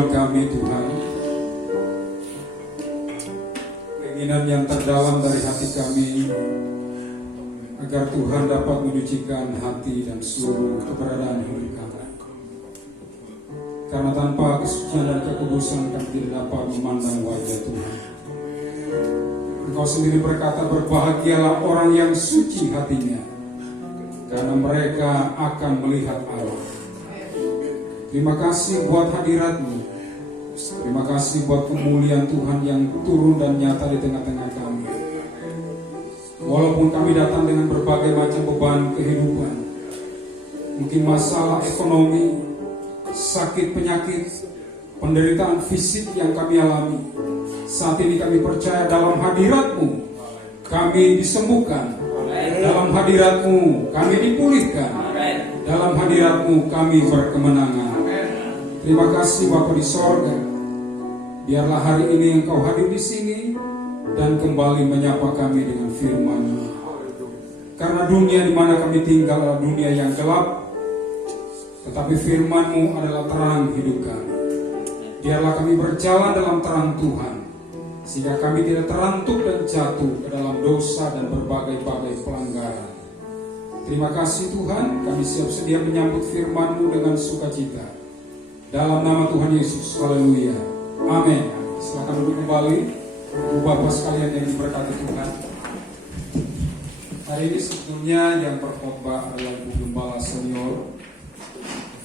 kerinduan kami Tuhan, keinginan yang terdalam dari hati kami, agar Tuhan dapat menyucikan hati dan seluruh keberadaan hidup kami. Karena tanpa kesucian dan kekudusan kami tidak dapat memandang wajah Tuhan. Engkau sendiri berkata, berbahagialah orang yang suci hatinya, karena mereka akan melihat Allah. Terima kasih buat hadirat-Mu. Terima kasih buat kemuliaan Tuhan yang turun dan nyata di tengah-tengah kami. Walaupun kami datang dengan berbagai macam beban kehidupan, mungkin masalah ekonomi, sakit penyakit, penderitaan fisik yang kami alami, saat ini kami percaya dalam hadirat-Mu kami disembuhkan, dalam hadirat-Mu kami dipulihkan, dalam hadirat-Mu kami berkemenangan. Terima kasih Bapa di sorga. Biarlah hari ini Engkau hadir di sini dan kembali menyapa kami dengan firman-Mu. Karena dunia di mana kami tinggal adalah dunia yang gelap, tetapi firman-Mu adalah terang hidup kami. Biarlah kami berjalan dalam terang Tuhan, sehingga kami tidak terantuk dan jatuh ke dalam dosa dan berbagai-bagai pelanggaran. Terima kasih Tuhan, kami siap sedia menyambut firman-Mu dengan sukacita. Dalam nama Tuhan Yesus, haleluya, amin. Silakan duduk kembali, Ibu Bapak sekalian yang diberkati Tuhan. Hari ini sebetulnya yang berkhotbah adalah Ibu Gembala Senior,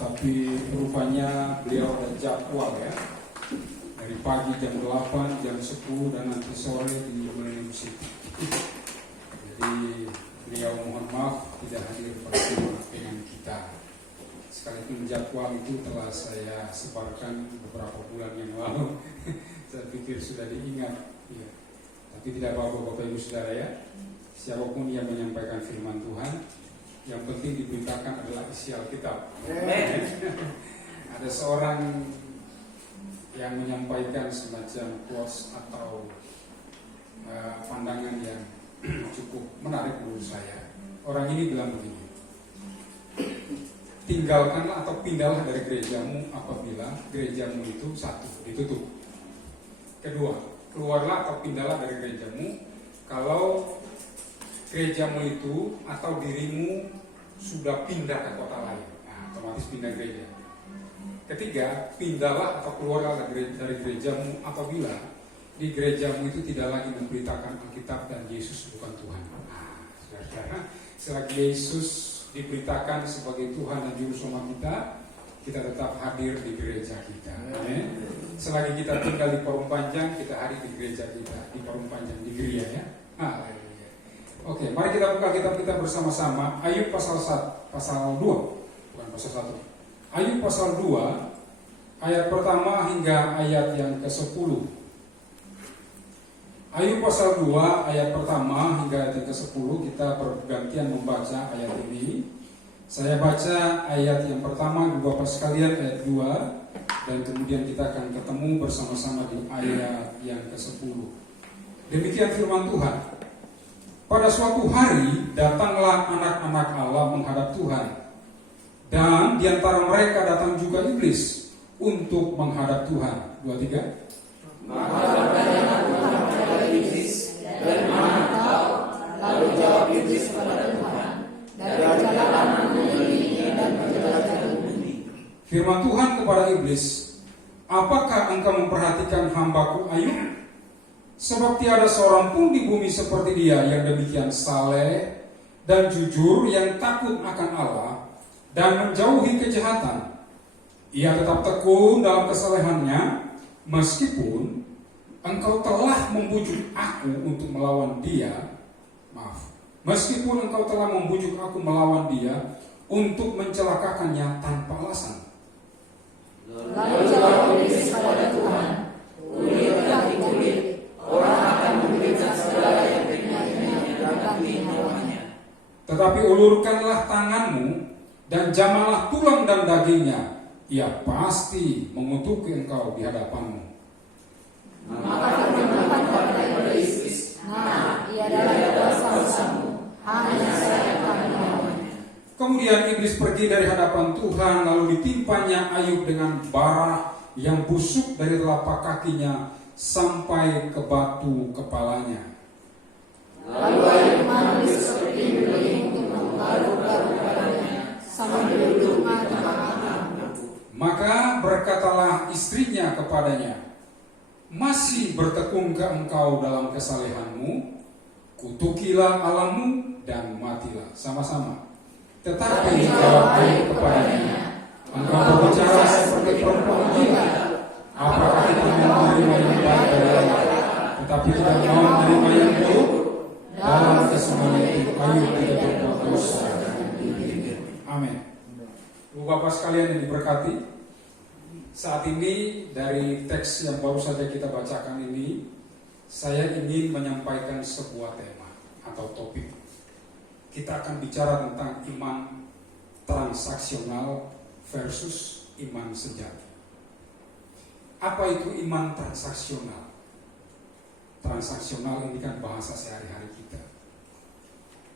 tapi rupanya beliau ada jadwal ya, dari pagi jam 8, jam 10, dan nanti sore di Millennium City. Jadi beliau mohon maaf tidak hadir bersama dengan kita. Sekalipun jadwal itu telah saya sebarkan beberapa bulan yang lalu, saya pikir sudah diingat, ya. Tapi tidak apa-apa Bapak Ibu Saudara ya. Siapapun yang menyampaikan firman Tuhan, yang penting diberitakan adalah isi Alkitab. Ada seorang yang menyampaikan semacam quotes atau pandangan yang cukup menarik menurut saya. Orang ini bilang begini, tinggalkanlah atau pindahlah dari gerejamu apabila gerejamu itu satu, ditutup. Kedua, keluarlah atau pindahlah dari gerejamu kalau gerejamu itu atau dirimu sudah pindah ke kota lain. Nah, otomatis pindah gereja. Ketiga, pindahlah atau keluarlah dari gerejamu apabila di gerejamu itu tidak lagi memberitakan Alkitab dan Yesus bukan Tuhan. Nah, saudara-saudara, selagi Yesus diberitakan sebagai Tuhan dan Juru Selamat kita tetap hadir di gereja kita. Amin. Selagi kita tinggal di Parung Panjang, kita hadir di gereja kita, di Parung Panjang, di Geria ya. Haleluya. Oke, mari kita buka kitab kita bersama-sama. Ayub pasal 2, bukan pasal 1. Ayub pasal 2, ayat pertama hingga ayat yang ke-10. Ayub pasal 2 ayat pertama hingga ayat yang ke-10, kita bergantian membaca ayat ini. Saya baca ayat yang pertama, Ibu Bapak sekalian ayat 2, dan kemudian kita akan ketemu bersama-sama di ayat yang ke-10. Demikian firman Tuhan. Pada suatu hari datanglah anak-anak Allah menghadap Tuhan, dan di antara mereka datang juga iblis untuk menghadap Tuhan. 2, 3. Maka bertanyalah Tuhan kepada iblis, dari mana engkau? Lalu jawab iblis kepada Tuhan, dari jalan anakmu ini dan menjelajah bumi. Firman Tuhan kepada iblis, apakah engkau memperhatikan hambaku Ayub? Sebab tiada seorang pun di bumi seperti dia yang demikian saleh dan jujur, yang takut akan Allah dan menjauhi kejahatan. Ia tetap tekun dalam kesalehannya, meskipun engkau telah membujuk aku untuk melawan dia. Meskipun engkau telah membujuk aku melawan dia untuk mencelakakannya tanpa alasan. Lalu jawab iblis kepada Tuhan, kulit ganti kulit, orang akan menderita segala yang ringannya dan ganti nyawanya. Tetapi ulurkanlah tanganmu dan jamalah tulang dan dagingnya, ia pasti mengutuki engkau di hadapanmu. Maka firman Tuhan kepada iblis, nah, ia adalah dosa-dosamu, hanya saya akan melawannya. Kemudian iblis pergi dari hadapan Tuhan, lalu ditimpanya Ayub dengan bara yang busuk dari telapak kakinya sampai ke batu kepalanya. Lalu air mengalir seperti beling untuk menggaruk-garuk badannya sambil duduk matang-matang. Maka berkatalah istrinya kepadanya, masih bertekungkah engkau dalam kesalehanmu? Kutukilah Allahmu dan matilah. Sama-sama. Tetapi jawab ia kepadanya, engkau berbicara seperti perempuan gila. Apakah kita mau menerima yang baik dari Allah, tetapi tidak mau menerima yang buruk? Dalam kesemuanya itu Ayub tidak berbuat dosa. Amin. Ibu Bapak sekalian yang diberkati, saat ini dari teks yang baru saja kita bacakan ini, saya ingin menyampaikan sebuah tema atau topik. Kita akan bicara tentang iman transaksional versus iman sejati. Apa itu iman transaksional? Transaksional ini kan bahasa sehari-hari kita.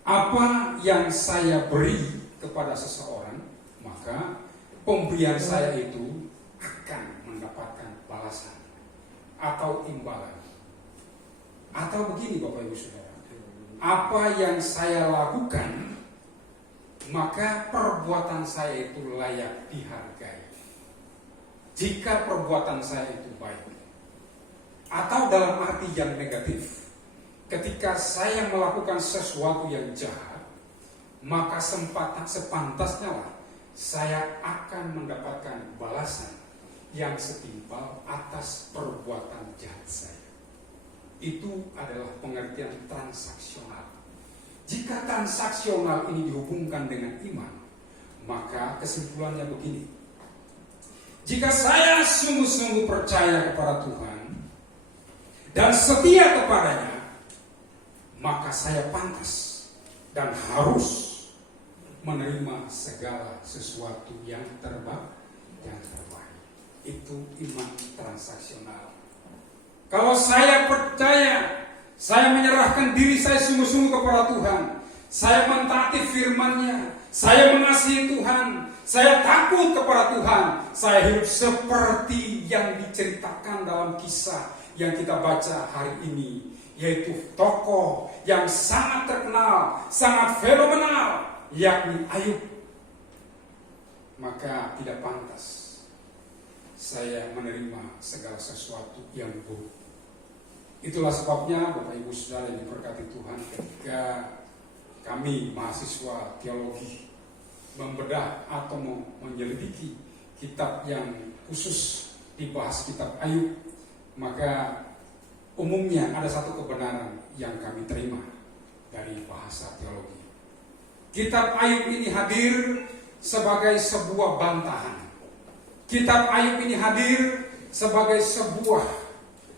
Apa yang saya beri kepada seseorang, maka pemberian saya itu akan mendapatkan balasan atau imbalan. Atau begini Bapak Ibu Saudara, apa yang saya lakukan, maka perbuatan saya itu layak dihargai. Jika perbuatan saya itu baik, atau dalam arti yang negatif, ketika saya melakukan sesuatu yang jahat, maka sepantasnya lah saya akan mendapatkan balasan yang setimpal atas perbuatan jahat saya. Itu adalah pengertian transaksional. Jika transaksional ini dihubungkan dengan iman, maka kesimpulannya begini. Jika saya sungguh-sungguh percaya kepada Tuhan dan setia kepadanya, maka saya pantas dan harus menerima segala sesuatu yang terbaik. Itu iman transaksional. Kalau saya percaya, saya menyerahkan diri saya sungguh-sungguh kepada Tuhan, saya mentaati firman-Nya, saya mengasihi Tuhan, saya takut kepada Tuhan, saya hidup seperti yang diceritakan dalam kisah yang kita baca hari ini, yaitu tokoh yang sangat terkenal, sangat fenomenal, yakni Ayub. Maka tidak pantas saya menerima segala sesuatu yang buruk. Itulah sebabnya Bapak Ibu Saudara yang diberkati Tuhan, ketika kami mahasiswa teologi membedah atau menyelidiki kitab yang khusus dibahas, kitab Ayub, maka umumnya ada satu kebenaran yang kami terima dari bahasa teologi. Kitab Ayub ini hadir sebagai sebuah bantahan. Kitab Ayub ini hadir sebagai sebuah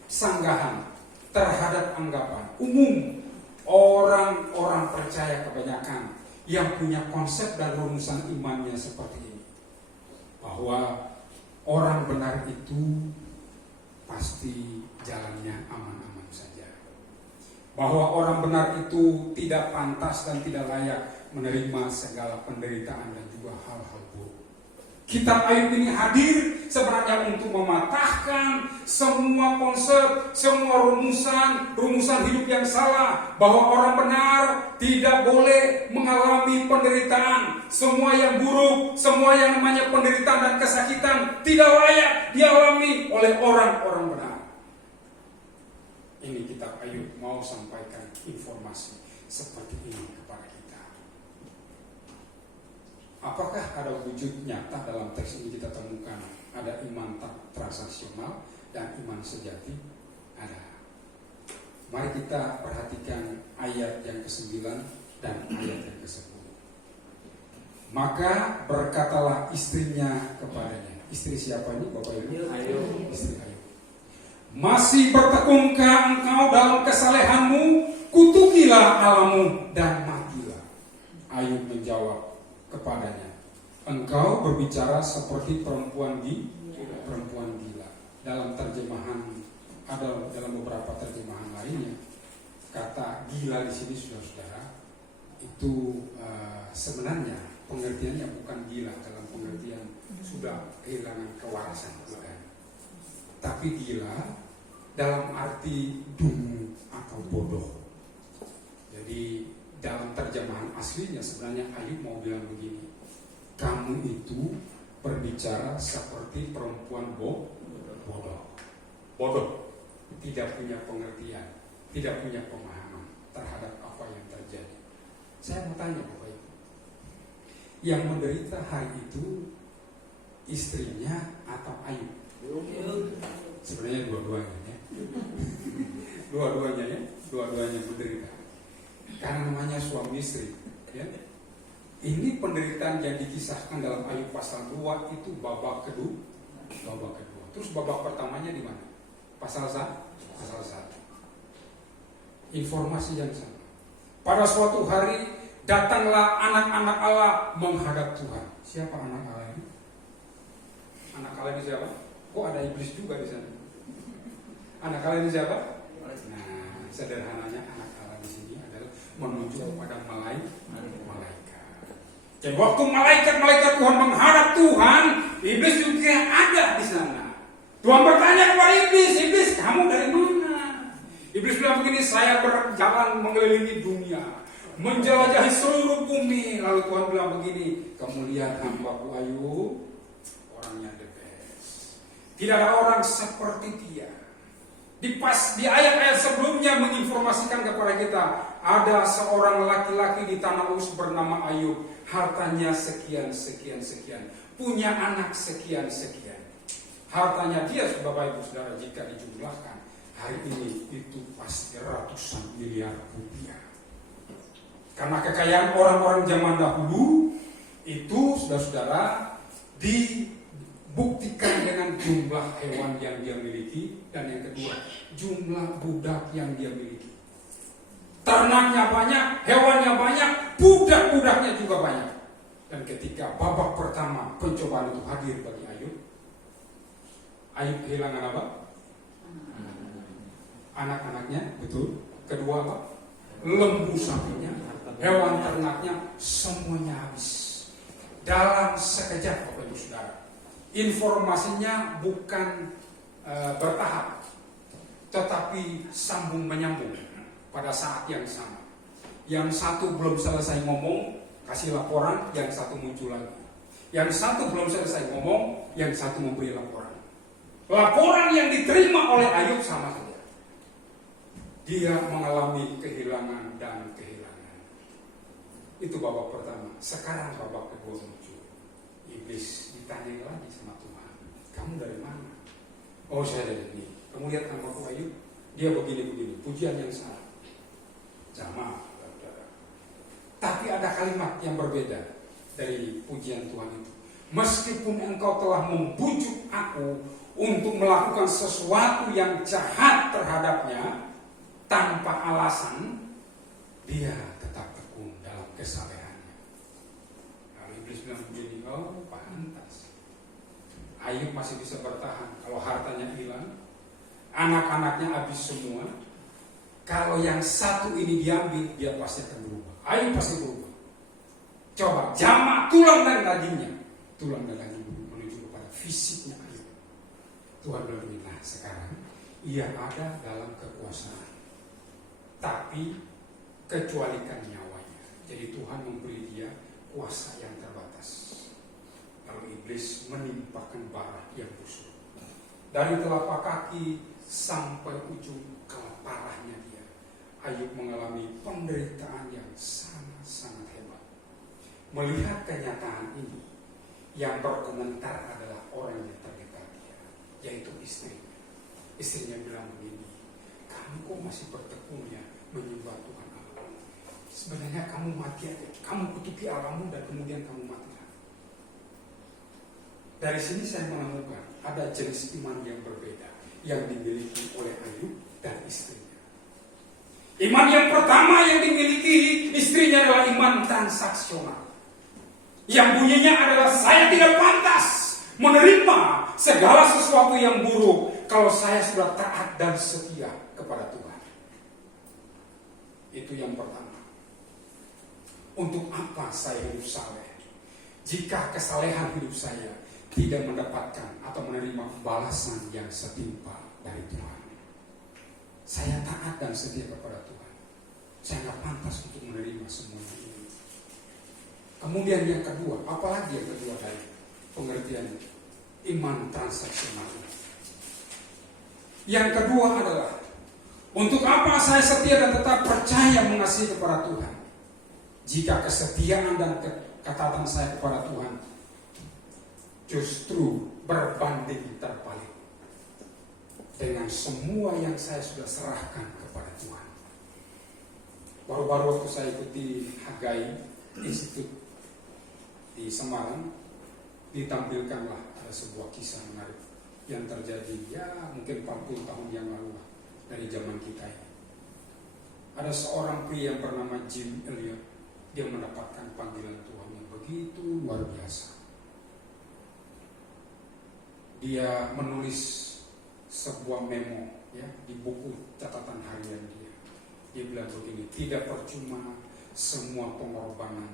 sanggahan terhadap anggapan umum orang-orang percaya kebanyakan yang punya konsep dan rumusan imannya seperti ini, bahwa orang benar itu pasti jalannya aman-aman saja, bahwa orang benar itu tidak pantas dan tidak layak menerima segala penderitaan dan juga hal-hal buruk. Kitab Ayub ini hadir sebenarnya untuk mematahkan semua konsep, semua rumusan hidup yang salah, bahwa orang benar tidak boleh mengalami penderitaan. Semua yang buruk, semua yang namanya penderitaan dan kesakitan tidak layak dialami oleh orang-orang benar. Ini kitab Ayub mau sampaikan informasi seperti ini kepada kita. Apakah ada wujud nyata dalam teks ini kita temukan ada iman transaksional dan iman sejati? Ada. Mari kita perhatikan ayat yang ke-9 dan ayat yang ke-10. Maka berkatalah istrinya kepadanya. Istri siapa ini Bapak Ibu? Ayub. Istri Ayub. Masih bertekungkah engkau dalam kesalehanmu? Kutukilah Allahmu dan matilah. Ayub menjawab kepadanya, engkau berbicara seperti perempuan gila. Dalam terjemahan, ada dalam beberapa terjemahan lainnya, kata gila di sini saudara-saudara itu sebenarnya pengertiannya bukan gila dalam pengertian sudah kehilangan kewarasan, bukan. tapi gila dalam arti dungu atau bodoh. Jadi dalam terjemahan aslinya sebenarnya Ayub mau bilang begini, kamu itu berbicara seperti perempuan bodoh. Bodoh, tidak punya pengertian, tidak punya pemahaman terhadap apa yang terjadi. Saya mau tanya Bapak Ibu, yang menderita hari itu istrinya atau Ayub? Sebenarnya dua-duanya ya. Dua-duanya menderita. Karena namanya suami istri ya. Ini penderitaan yang dikisahkan dalam Ayub pasal 2 itu babak kedua. Terus babak pertamanya di mana? Pasal 1. Informasi yang sama. Pada suatu hari datanglah anak-anak Allah menghadap Tuhan. Siapa anak Allah ini? Anak Allah ini siapa? Kok ada iblis juga di sana? Anak Allah ini siapa? Nah, sederhananya anak Allah di sini adalah menuju kepada malaikat. Dan waktu malaikat Tuhan menghadap Tuhan, iblis juga ada di sana. Tuhan bertanya kepada iblis, kamu dari mana? Iblis bilang begini, saya berjalan mengelilingi dunia, menjelajahi seluruh bumi. Lalu Tuhan bilang begini, kamu lihat hambaku Ayub, orangnya the best. Tidak ada orang seperti dia. Di ayat-ayat sebelumnya menginformasikan kepada kita, ada seorang laki-laki di tanah Uz bernama Ayub, hartanya sekian, punya anak sekian. Hartanya dia, Bapak Ibu Saudara, jika dijumlahkan hari ini itu pasti ratusan miliar rupiah. Karena kekayaan orang-orang zaman dahulu itu, saudara-saudara, dibuktikan dengan jumlah hewan yang dia miliki, dan yang kedua, jumlah budak yang dia miliki. Ternaknya banyak, hewannya banyak, budak-budaknya juga banyak. Dan ketika babak pertama pencobaan itu hadir bagi Ayub kehilangan apa? Anak-anaknya, betul. Kedua apa? Lembu sapinya, hewan ternaknya, semuanya habis dalam sekejap, Bapak Ibu Saudara. Informasinya bukan bertahap, tetapi sambung menyambung pada saat yang sama. Yang satu belum selesai ngomong, kasih laporan, yang satu muncul lagi. Yang satu belum selesai ngomong, yang satu memberi laporan. Laporan yang diterima oleh Ayub sama saja. Dia mengalami kehilangan dan kehilangan. Itu babak pertama. Sekarang babak kedua muncul. Iblis ditanya lagi sama Tuhan, kamu dari mana? Oh, saya dari ini. Kamu lihat namaku Ayub, dia begini. Pujian yang salah. Sama. Tapi ada kalimat yang berbeda dari pujian Tuhan itu. Meskipun engkau telah membujuk aku untuk melakukan sesuatu yang jahat terhadapnya tanpa alasan, dia tetap tekun dalam kesalehannya. Lalu iblis bilang begini, oh pantas, Ayub masih bisa bertahan. Kalau hartanya hilang, anak-anaknya habis semua, kalau yang satu ini diambil, dia pasti akan berubah. Ayub pasti berubah. Coba jamak tulang dan dagingnya menuju kepada fisiknya Ayub. Tuhan bilang, nah sekarang ia ada dalam kekuasaan, tapi kecualikan nyawanya. Jadi Tuhan memberi dia kuasa yang terbatas. Lalu iblis menimpakan bara yang busuk dari telapak kaki sampai ujung kepalanya dia. Ayub mengalami penderitaan yang sangat hebat. Melihat kenyataan ini, yang berkomentar adalah orang yang terdekat dia, yaitu istrinya. Istrinya bilang begini, kamu kok masih bertekun ya menyembah Tuhan Allah? Sebenarnya kamu mati aja, kamu kutuki Allahmu dan kemudian kamu mati. Dari sini saya menemukan ada jenis iman yang berbeda yang dimiliki oleh Ayub dan istrinya. Iman yang pertama yang dimiliki istrinya adalah iman transaksional, yang bunyinya adalah saya tidak pantas menerima segala sesuatu yang buruk kalau saya sudah taat dan setia kepada Tuhan. Itu yang pertama. Untuk apa saya hidup saleh jika kesalehan hidup saya tidak mendapatkan atau menerima balasan yang setimpal dari Tuhan. Saya taat dan setia kepada Tuhan. Saya nggak pantas untuk menerima semua ini. Kemudian yang kedua, apalagi yang kedua dari pengertian iman transaksional. Yang kedua adalah, untuk apa saya setia dan tetap percaya mengasihi kepada Tuhan? Jika kesetiaan dan ketaatan saya kepada Tuhan justru berbanding terbalik dengan semua yang saya sudah serahkan kepada Tuhan. Baru-baru waktu saya ikuti Hagai Institute di Semarang, ditampilkanlah ada sebuah kisah menarik yang terjadi mungkin 40 tahun yang lalu dari zaman kita ini. Ada seorang pria yang bernama Jim Elliot. Dia mendapatkan panggilan Tuhan yang begitu luar biasa. Dia menulis sebuah memo di buku catatan harian dia. Dia bilang begini, tidak percuma semua pengorbanan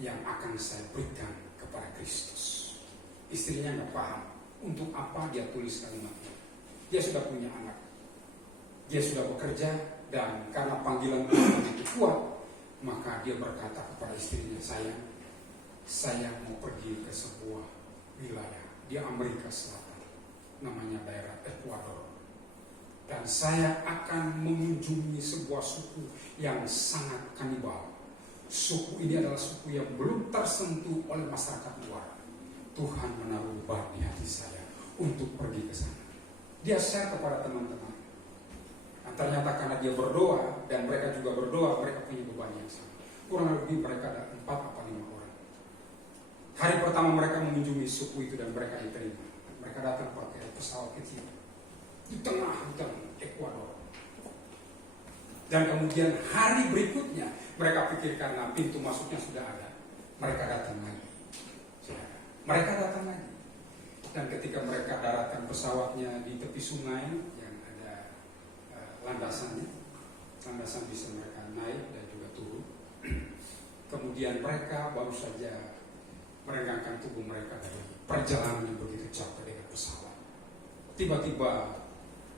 yang akan saya berikan kepada Kristus. Istrinya nggak paham untuk apa dia tulis kalimatnya. Dia sudah punya anak, dia sudah bekerja, dan karena panggilan Tuhan itu kuat, maka dia berkata kepada istrinya, saya mau pergi ke sebuah wilayah di Amerika Selatan, namanya daerah Ekuador, dan saya akan mengunjungi sebuah suku yang sangat kanibal. Suku ini adalah suku yang belum tersentuh oleh masyarakat luar. Tuhan menaruh beban di hati saya untuk pergi ke sana. Dia share kepada teman-teman. Nah, ternyata karena dia berdoa dan mereka juga berdoa, mereka punya beban yang sama. Kurang lebih mereka ada 4 atau 5 orang. Hari pertama mereka mengunjungi suku itu dan mereka diterima. Mereka datang pakai pesawat kecil di tengah hutan Ekuador. Dan kemudian hari berikutnya mereka pikir karena pintu masuknya sudah ada, mereka datang lagi. Mereka datang lagi. Dan ketika mereka daratkan pesawatnya di tepi sungai yang ada landasan bisa mereka naik dan juga turun. Kemudian mereka baru saja merenggangkan tubuh mereka dari perjalanan yang begitu capek dengan pesawat. Tiba-tiba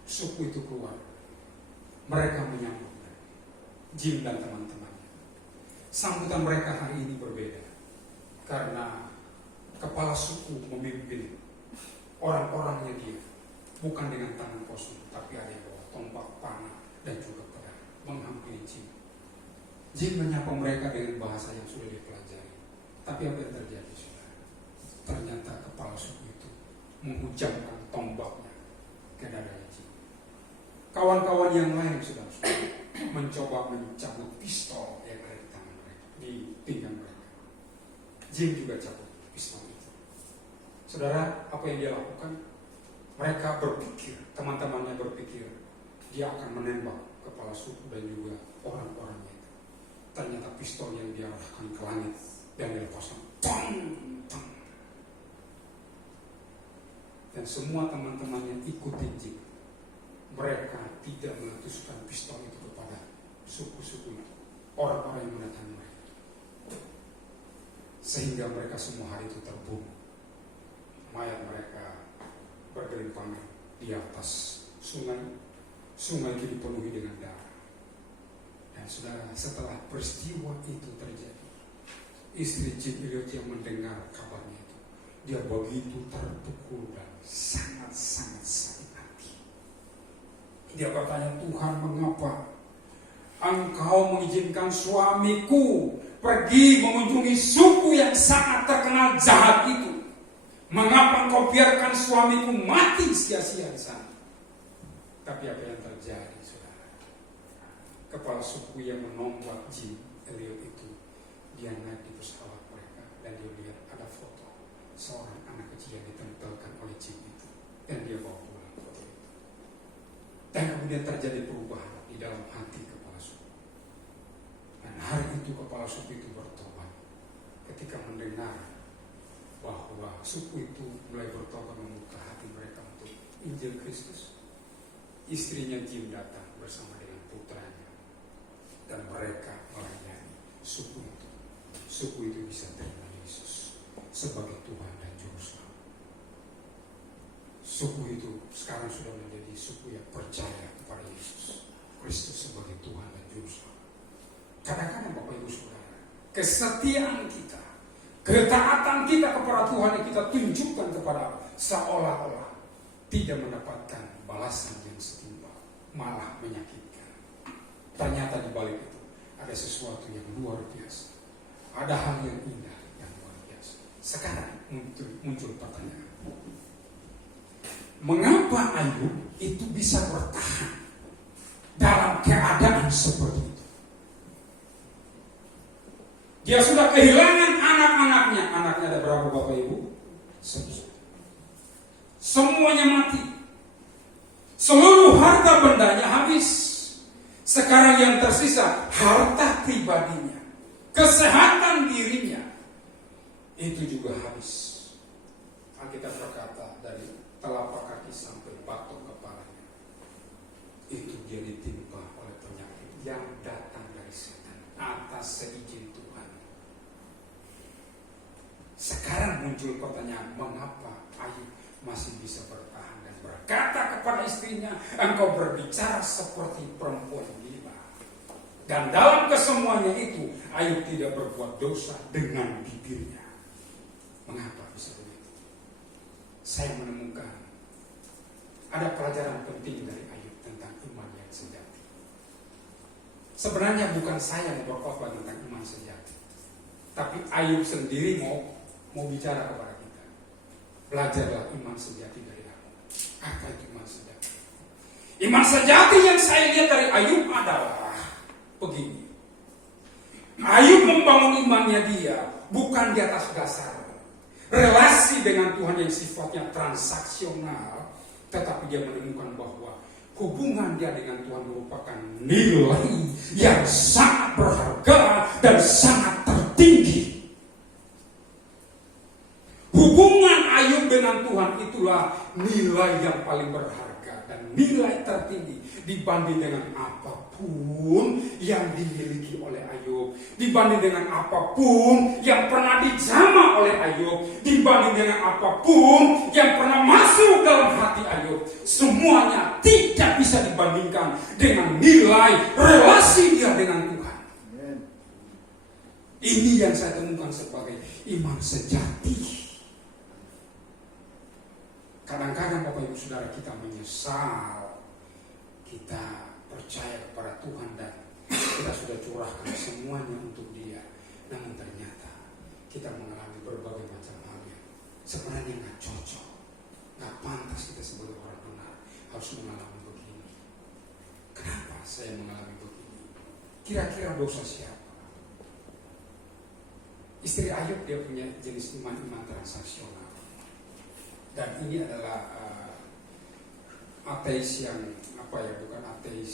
suku itu keluar. Mereka menyambut Jim dan teman-temannya. Sambutan mereka hari ini berbeda karena kepala suku memimpin orang-orangnya dia, bukan dengan tangan kosong, tapi ada yang bawa tombak, panah, dan juga pedang menghampiri Jim. Jim menyapa mereka dengan bahasa yang sudah dipelajari. Tapi apa yang terjadi, saudara? Ternyata kepala suku itu menghujamkan tombaknya ke dada Jim. Kawan-kawan yang lain sudah mencoba mencabut pistol yang ada di tangan mereka, di pinggang mereka. Jim juga cabut pistol itu. Saudara, apa yang dia lakukan? Mereka berpikir, teman-temannya berpikir, dia akan menembak kepala suku dan juga orang-orangnya itu. Ternyata pistol yang dia arahkan ke langit dan dilepaskan, tang, tang. Dan semua teman-temannya ikutin Jim. Mereka tidak meletuskan pistol itu kepada suku-suku itu, orang-orang yang mendatangi mereka, sehingga mereka semua hari itu terbunuh. Mayat mereka bergelimpangan di atas sungai. Sungai itu dipenuhi dengan darah. Dan saudara, setelah peristiwa itu terjadi, istri Jim Elliot yang mendengar kabarnya itu, dia begitu terpukul dan sangat-sangat sakit hati. Dia bertanya, Tuhan, mengapa Engkau mengizinkan suamiku pergi mengunjungi suku yang sangat terkenal jahat itu? Mengapa Engkau biarkan suamiku mati sia-sia di sana? Tapi apa yang terjadi, saudara? Kepala suku yang menombat Jim Elliot itu, dia naik di pesawat mereka dan dia lihat ada foto seorang anak kecil yang ditempelkan oleh Jim itu, dan dia bawa pulang foto itu. Dan kemudian terjadi perubahan di dalam hati kepala suku. Dan hari itu kepala suku itu bertobat ketika mendengar bahwa suku itu mulai bertobat, membuka hati mereka untuk Injil Kristus. Istrinya Jim datang bersama dengan putranya dan mereka melayani suku itu. Suku itu bisa terima Yesus sebagai Tuhan dan Juru Selamat. suku itu sekarang sudah menjadi suku yang percaya kepada Yesus Kristus sebagai Tuhan dan Juru Selamat. Kadang-kadang Bapak Ibu Saudara, kesetiaan kita, ketaatan kita kepada Tuhan yang kita tunjukkan kepada Allah, seolah-olah tidak mendapatkan balasan yang setimpal, malah menyakitkan. Ternyata di balik itu ada sesuatu yang luar biasa, ada hal yang indah yang luar biasa. Sekarang muncul pertanyaan, mengapa Ayub itu bisa bertahan dalam keadaan seperti itu? Dia sudah kehilangan anak-anaknya. Anaknya ada berapa Bapak Ibu? 11. Semuanya mati. Seluruh harta bendanya habis. Sekarang yang tersisa harta pribadinya, kesehatan dirinya, itu juga habis. Alkitab berkata dari telapak kaki sampai batok kepalanya, itu dia ditimpa oleh penyakit yang datang dari setan atas seizin Tuhan. Sekarang muncul pertanyaan, mengapa Ayub masih bisa bertahan dan berkata kepada istrinya, engkau berbicara seperti perempuan gila. Dan dalam kesemuanya itu Ayub tidak berbuat dosa dengan bibirnya. Mengapa bisa begitu? Saya menemukan ada pelajaran penting dari Ayub tentang iman yang sejati. Sebenarnya bukan saya yang berkhotbah tentang iman sejati, tapi Ayub sendiri mau bicara kepada kita. Belajarlah iman sejati dari aku. Apa itu iman sejati? Iman sejati yang saya lihat dari Ayub adalah begini. Ayub membangun imannya dia bukan di atas dasar relasi dengan Tuhan yang sifatnya transaksional, tetapi dia menemukan bahwa hubungan dia dengan Tuhan merupakan nilai yang sangat berharga dan sangat tertinggi. Hubungan Ayub dengan Tuhan itulah nilai yang paling berharga dan nilai tertinggi dibanding dengan apapun yang dimiliki oleh Ayub, dibanding dengan apapun yang pernah dijamah oleh Ayub, dibanding dengan apapun yang pernah masuk dalam hati Ayub. Semuanya tidak bisa dibandingkan dengan nilai relasi dia dengan Tuhan. Ini yang saya temukan sebagai iman sejati. Kadang-kadang Bapak Ibu Saudara kita menyesal, kita percaya kepada Tuhan dan kita sudah curahkan semuanya untuk Dia, namun ternyata kita mengalami berbagai macam hal yang sebenarnya nggak cocok, nggak pantas kita sebagai orang benar harus mengalami begini. Kenapa saya mengalami begini? Kira-kira dosa siapa? Istri Ayub dia punya jenis iman-iman transaksional. Dan ini adalah ateis yang bukan ateis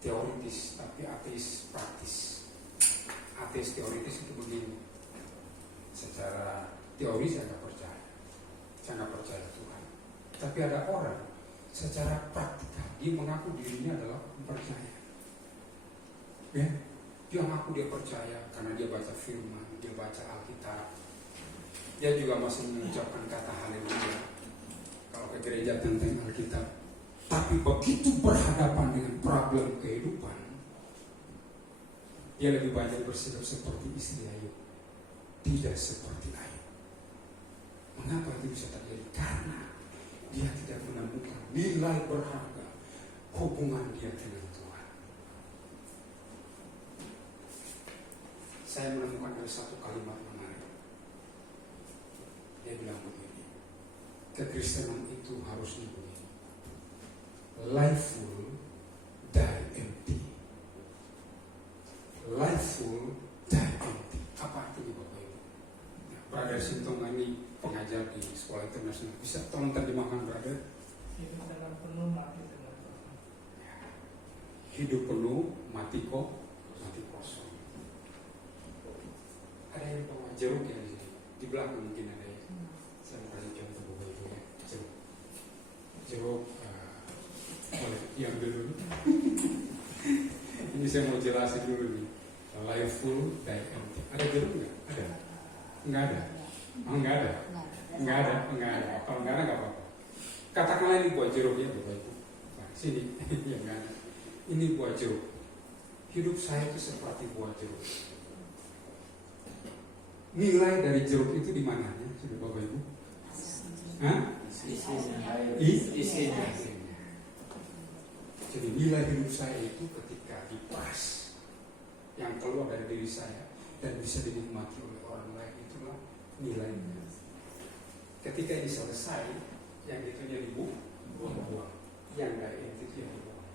teoritis, tapi ateis praktis. Ateis teoritis itu begini, secara teori saya nggak percaya Tuhan. Tapi ada orang secara praktikal dia mengaku dirinya adalah percaya. Ya, dia mengaku dia percaya karena dia baca firman, dia baca Alkitab. Dia juga masih mengucapkan kata haleluya kalau ke gereja tentang Alkitab. Tapi begitu berhadapan dengan problem kehidupan, dia lebih banyak bersikap seperti istri Ayub, tidak seperti Ayub. Mengapa itu bisa terjadi? Karena dia tidak menemukan nilai berharga hubungan dia dengan Tuhan. Saya menemukan ada satu kalimat menarik. Dia bilang begini, kekristenan itu harusnya begini, life full, die empty. Life full, die empty. Apa artinya Bapak Ibu? Brother Sintong ini pengajar di sekolah internasional, bisa tolong terjemahkan Brother? Hidup dalam penuh, mati dengan kosong. Hidup penuh, mati kosong. Ada yang bawa jeruk ya di sini, di belakang mungkin ada. Saya kasih contoh Bapak Ibu ya, jeruk boleh diambil dulu. Ini saya mau jelasin dulu nih, life full, die empty. Ada jeruk nggak? Ada? Nggak ada? Oh, nggak ada? Nggak ada? Kalau nggak ada nggak apa-apa. Katakanlah ini buah jeruk ya Bapak Ibu. Nah, sini, ya kan? Ini buah jeruk. Hidup saya itu seperti buah jeruk. Nilai dari jeruk itu di mananya, sudah Bapak Ibu? Hah? Isinya. Jadi nilai hidup saya itu ketika diperas, yang keluar dari diri saya dan bisa dinikmati oleh orang lain, itulah nilainya. Ketika ini selesai, yang itunya dibuang, yang nggak itu yang dibuang.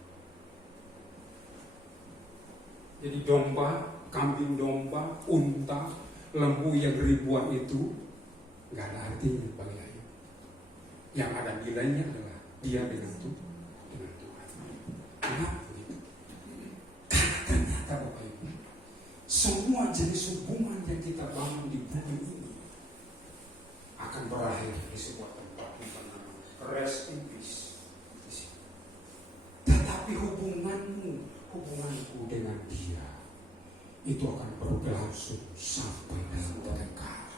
Jadi domba, kambing domba, unta, lembu yang ribuan itu nggak ada artinya bagi saya. Yang ada nilainya adalah dia dengan Tuhan. Kenapa begitu? Karena ternyata Bapak Ibu, semua jenis hubungan yang kita bangun di bumi ini akan berakhir di sebuah tempat yang bernama rest in peace. Tetapi hubunganku dengan dia itu akan berlangsung sampai dalam kekekalan.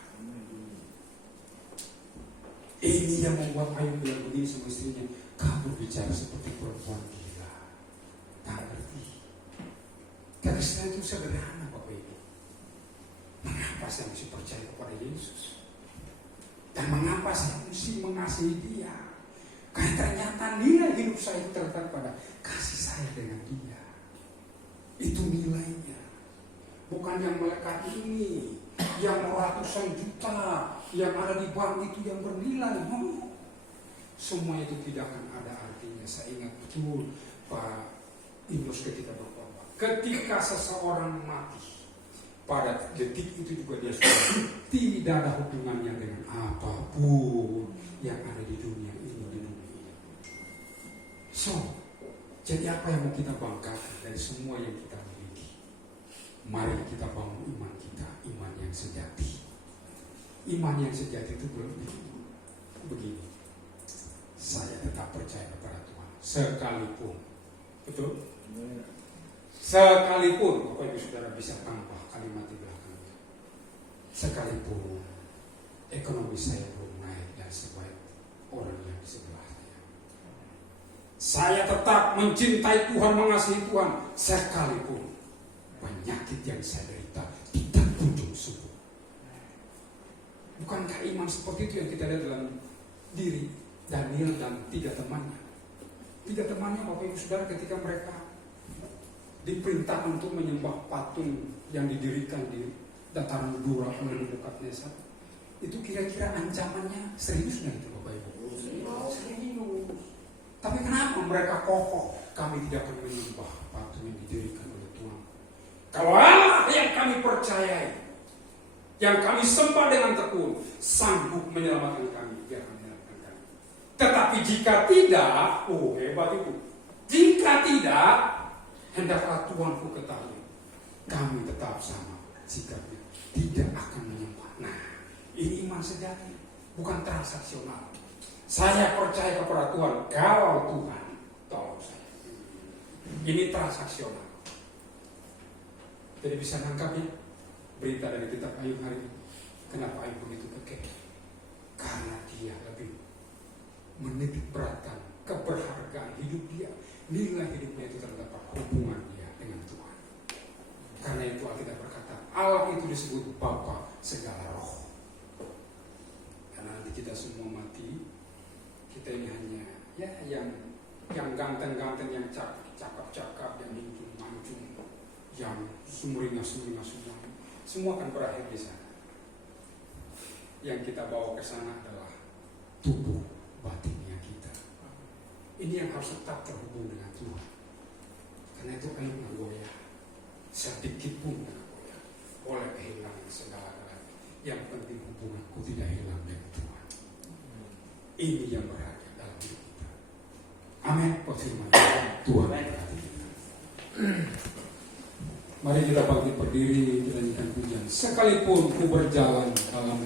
Ini yang membuat Ayub bilang begini sama istrinya, kamu bicara seperti perempuan gila. Tak ngerti. Kekristenan itu sederhana Bapak Ibu. Mengapa saya mesti percaya kepada Yesus? Dan mengapa saya mesti mengasihi dia? Karena ternyata nilai hidup saya itu terletak pada kasih saya dengan dia. Itu nilainya. Bukan yang melekat ini, yang ratusan juta, yang ada di bank itu yang bernilai. No. Semua itu tidak akan ada artinya. Saya ingat betul Pak Indus ketika berkhotbah. Ketika seseorang mati, pada detik itu juga dia sudah tidak ada hubungannya dengan apapun yang ada di dunia ini, di dunia ini. So, jadi apa yang mau kita banggakan dari semua yang kita miliki? Mari kita bangun iman kita, iman yang sejati. Iman yang sejati itu begini. Saya tetap percaya kepada Tuhan sekalipun, betul? Sekalipun, Bapak Ibu Saudara bisa tambah kalimat di belakangnya. Sekalipun ekonomi saya belum naik dan sebaik orang yang di sebelah saya. Saya tetap mencintai Tuhan, mengasihi Tuhan, sekalipun penyakit yang saya derita tidak kunjung sembuh. Bukankah iman seperti itu yang kita lihat dalam diri Daniel dan tiga temannya? Tiga temannya Bapak Ibu Saudara ketika mereka diperintah untuk menyembah patung yang didirikan di dataran Dura oleh Nebukadnezar, itu kira-kira ancamannya serius nggak itu Bapak Ibu? Serius. Tapi kenapa mereka kokoh? Kami tidak akan menyembah patung yang didirikan oleh Tuhan. Kalau Allah yang kami percayai, yang kami sembah dengan tekun, sanggup menyelamatkan kami, dia akan menyelamatkan kami. Tetapi jika tidak, hebat itu. Jika tidak, hendaklah Tuhanku ketahui, kami tetap sama sikapnya, tidak akan menyembah. Nah, ini iman sejati, bukan transaksional. Saya percaya kepada Tuhan, kalau Tuhan tolong saya. Ini transaksional. Jadi bisa nangkap ya berita dari kitab Ayub hari ini. Kenapa Ayub begitu kekeh? Karena dia lebih menitik beratkan keberhargaan hidup dia. Nilai hidupnya itu terdapat hubungan dia dengan Tuhan. Karena itu Alkitab berkata, Allah itu disebut Bapa segala roh. Karena nanti kita semua mati, kita ini hanya ya yang ganteng-ganteng, yang cakap-cakap, yang mancung, yang sumringah semua akan berakhir di sana. Yang kita bawa ke sana adalah tubuh batinnya kita. Ini yang harus tetap terhubung dengan Tuhan. Karena itu Ayub nggak goyah, sedikit pun nggak goyah. Boleh kehilangan segala-galanya, yang penting hubunganku tidak hilang dengan Tuhan. Ini yang berharga dalam hidup kita. Amin. Firman Tuhan berkati kita. Mari kita bangkit berdiri, kita nyanyikan pujian. Sekalipun ku berjalan dalam